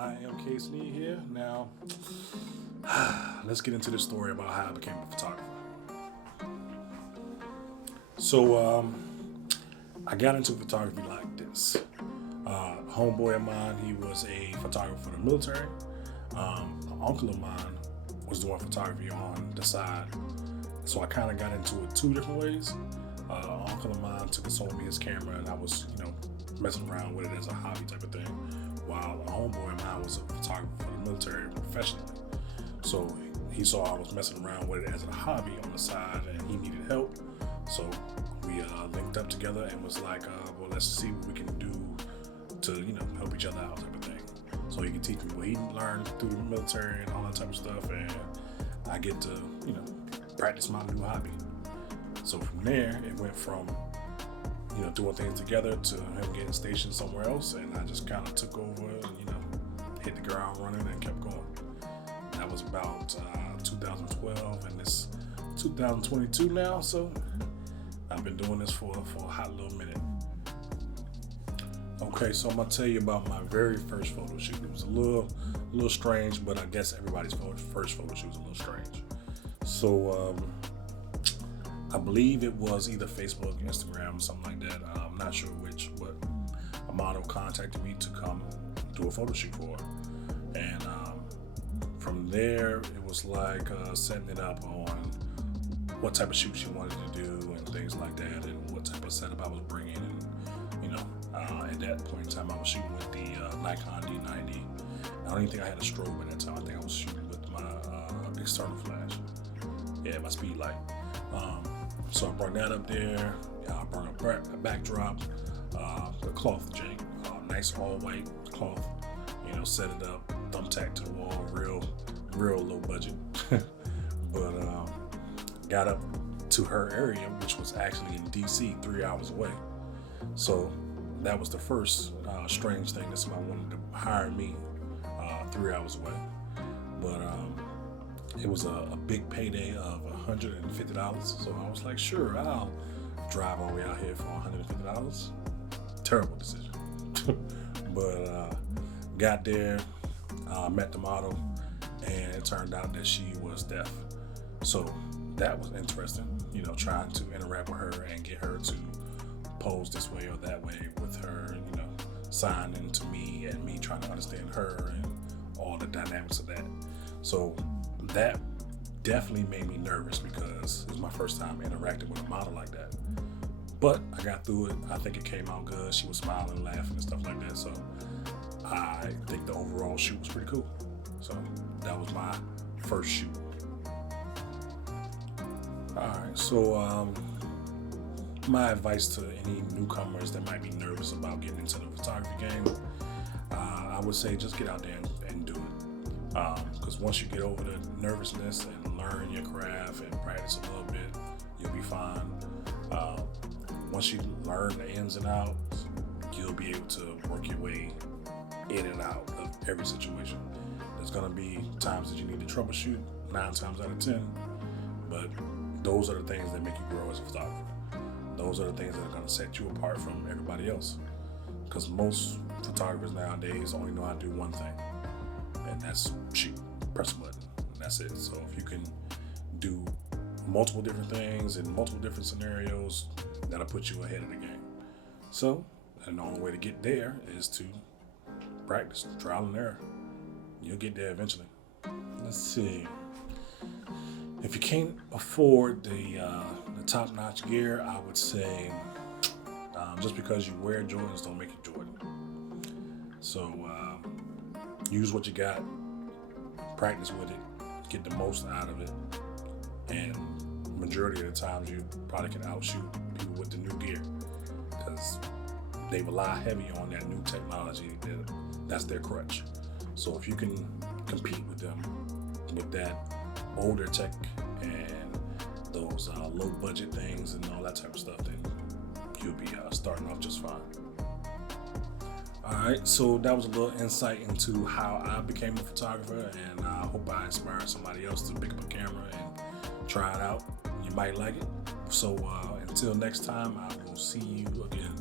I am KSnead here. Now, let's get into the story about how I became a photographer. So, I got into photography like this. A homeboy of mine, he was a photographer for the military. An uncle of mine was doing photography on the side. So I kind of got into it two different ways. An uncle of mine sold me his camera, and I was, messing around with it as a hobby type of thing, while a homeboy of mine was a photographer for the military professionally. So he saw I was messing around with it as a hobby on the side, and he needed help. So we linked up together and was like, well, let's see what we can do to, help each other out type of thing. So he can teach me what he learned through the military and all that type of stuff, and I get to, practice my new hobby. So from there, it went from, doing things together to him getting stationed somewhere else, and I just kind of took over and, hit the ground running and kept going. That was about 2012, and it's 2022 now, so I've been doing this for a hot little minute. Okay, so I'm gonna tell you about my very first photo shoot. It was a little strange, but I guess everybody's first photo shoot was a little strange. So I believe it was either Facebook, Instagram, something like that. I'm not sure which, but a model contacted me to come do a photo shoot for her. And from there, it was like setting it up on what type of shoot she wanted to do and things like that, and what type of setup I was bringing. And at that point in time, I was shooting with the Nikon D90. I don't even think I had a strobe at that time. I think I was shooting with my external flash. Yeah, my speed light. So I brought that up there. I brought a backdrop, the cloth jank, nice all white cloth. Set it up, thumbtack to the wall, real low budget. But got up to her area, which was actually in DC, 3 hours away. So that was the first strange thing that somebody wanted to hire me 3 hours away. But it was a big payday of $150. So I was like, sure, I'll drive all the way out here for $150. Terrible decision. But got there, met the model, and it turned out that she was deaf. So that was interesting, trying to interact with her and get her to pose this way or that way with her, signing to me and me trying to understand her and all the dynamics of that. So that definitely made me nervous because it was my first time interacting with a model like that. But I got through it. I think it came out good. She was smiling, laughing, and stuff like that. So I think the overall shoot was pretty cool. So that was my first shoot. Alright, so my advice to any newcomers that might be nervous about getting into the photography game, I would say just get out there and do it. Because once you get over the nervousness and learn your craft and practice a little bit, you'll be fine. Once you learn the ins and outs, you'll be able to work your way in and out of every situation. There's gonna be times that you need to troubleshoot, 9 times out of 10, but those are the things that make you grow as a photographer. Those are the things that are gonna set you apart from everybody else. Because most photographers nowadays only know how to do one thing, and that's shoot, press a button, and that's it. So if you can do multiple different things in multiple different scenarios, that'll put you ahead of the game. So, and the only way to get there is to practice, trial and error. You'll get there eventually. Let's see. If you can't afford the top-notch gear, I would say just because you wear Jordans don't make you Jordan. So use what you got, practice with it, get the most out of it, and majority of the times you probably can outshoot people with the new gear because they rely heavy on that new technology. That's their crutch. So if you can compete with them with that older tech and those low budget things and all that type of stuff, then you'll be starting off just fine. Alright, so that was a little insight into how I became a photographer, and I hope I inspired somebody else to pick up a camera and try it out. You might like it. So until next time, I will see you again.